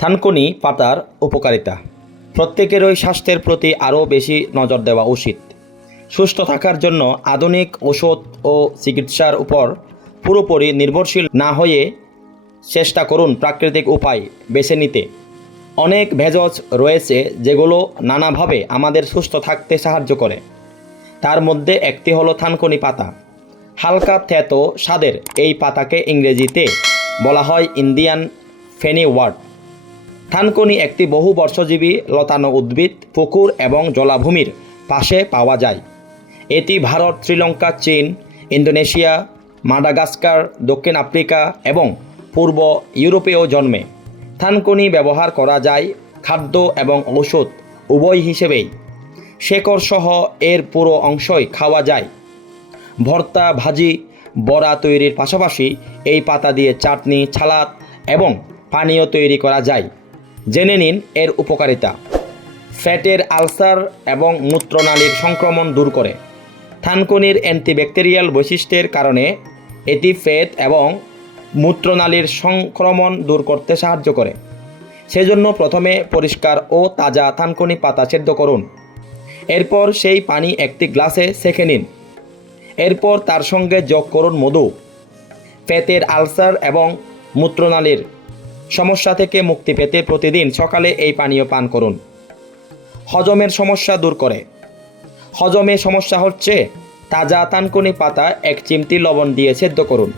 থানকুনি পাতার উপকারিতা। প্রত্যেকেরই স্বাস্থ্যের প্রতি আরও বেশি নজর দেওয়া উচিত। সুস্থ থাকার জন্য আধুনিক ওষুধ ও চিকিৎসার উপর পুরোপুরি নির্ভরশীল না হয়ে চেষ্টা করুন প্রাকৃতিক উপায় বেছে নিতে। অনেক ভেষজ রয়েছে যেগুলো নানাভাবে আমাদের সুস্থ থাকতে সাহায্য করে। তার মধ্যে একটি হলো থানকুনি পাতা। হালকা তেতো স্বাদের এই পাতাকে ইংরেজিতে বলা হয় ইন্ডিয়ান ফেনিওয়ার্ড। থানকুনি একটি বহু বর্ষজীবী লতানো উদ্ভিদ, পুকুর এবং জলাভূমির পাশে পাওয়া যায়। এটি ভারত, শ্রীলঙ্কা, চীন, ইন্দোনেশিয়া, মাদাগাস্কার, দক্ষিণ আফ্রিকা এবং পূর্ব ইউরোপেও জন্মে। থানকুনি ব্যবহার করা যায় খাদ্য এবং ঔষধ উভয় হিসেবেই। শেকড় সহ এর পুরো অংশই খাওয়া যায়। ভর্তা, ভাজি, বড়া তৈরির পাশাপাশি এই পাতা দিয়ে চাটনি, সালাদ এবং পানীয় তৈরি করা যায়। জেনে নিন এর উপকারিতা। ফ্যাটের আলসার এবং মূত্রনালীর সংক্রমণ দূর করে। থানকুনির অ্যান্টিব্যাকটেরিয়াল বৈশিষ্ট্যের কারণে এটি ফ্যাট এবং মূত্রনালীর সংক্রমণ দূর করতে সাহায্য করে। সেজন্য প্রথমে পরিষ্কার ও তাজা থানকুনি পাতা সেদ্ধ করুন। এরপর সেই পানি একটি গ্লাসে ছেঁকে নিন। এরপর তার সঙ্গে যোগ করুন মধু। ফ্যাটের আলসার এবং মূত্রনালীর সমস্যা থেকে মুক্তি পেতে প্রতিদিন সকালে এই পানীয় পান করুন। হজমের সমস্যা দূর করে। হজমে সমস্যা হচ্ছে, তাজা থানকুনি পাতা 1 চিমটি লবণ দিয়ে সেদ্ধ করুন।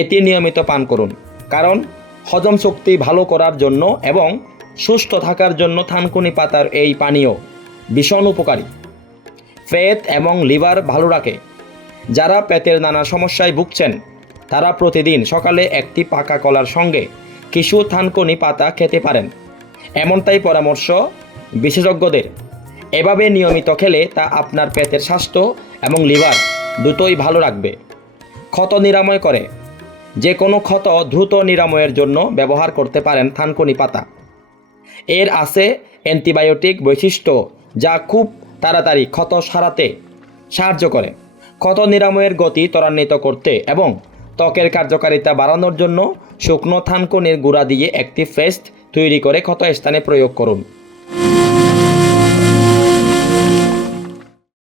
এটি নিয়মিত পান করুন, কারণ হজম শক্তি ভালো করার জন্য এবং সুস্থ থাকার জন্য থানকুনি পাতার এই পানীয় ভীষণ উপকারী। পেট এবং লিভার ভালো রাখে। যারা পেটের নানা সমস্যায় ভুগছেন তারা প্রতিদিন সকালে একটি পাকা কলার সঙ্গে কিছু থানকুনি পাতা খেতে পারেন, এমনটাই পরামর্শ বিশেষজ্ঞদের। এভাবে নিয়মিত খেলে তা আপনার পেটের স্বাস্থ্য এবং লিভার দুটোই ভালো রাখবে। ক্ষত নিরাময় করে। যে কোনো ক্ষত দ্রুত নিরাময়ের জন্য ব্যবহার করতে পারেন থানকুনি পাতা। এর আছে অ্যান্টিবায়োটিক বৈশিষ্ট্য, যা খুব তাড়াতাড়ি ক্ষত সারাতে সাহায্য করে। ক্ষত নিরাময়ের গতি ত্বরান্বিত করতে এবং ত্বকের কার্যকারিতা বাড়ানোর জন্য শুকনো থানকুনির গুঁড়া দিয়ে একটি পেস্ট তৈরি করে ক্ষত স্থানে প্রয়োগ করুন।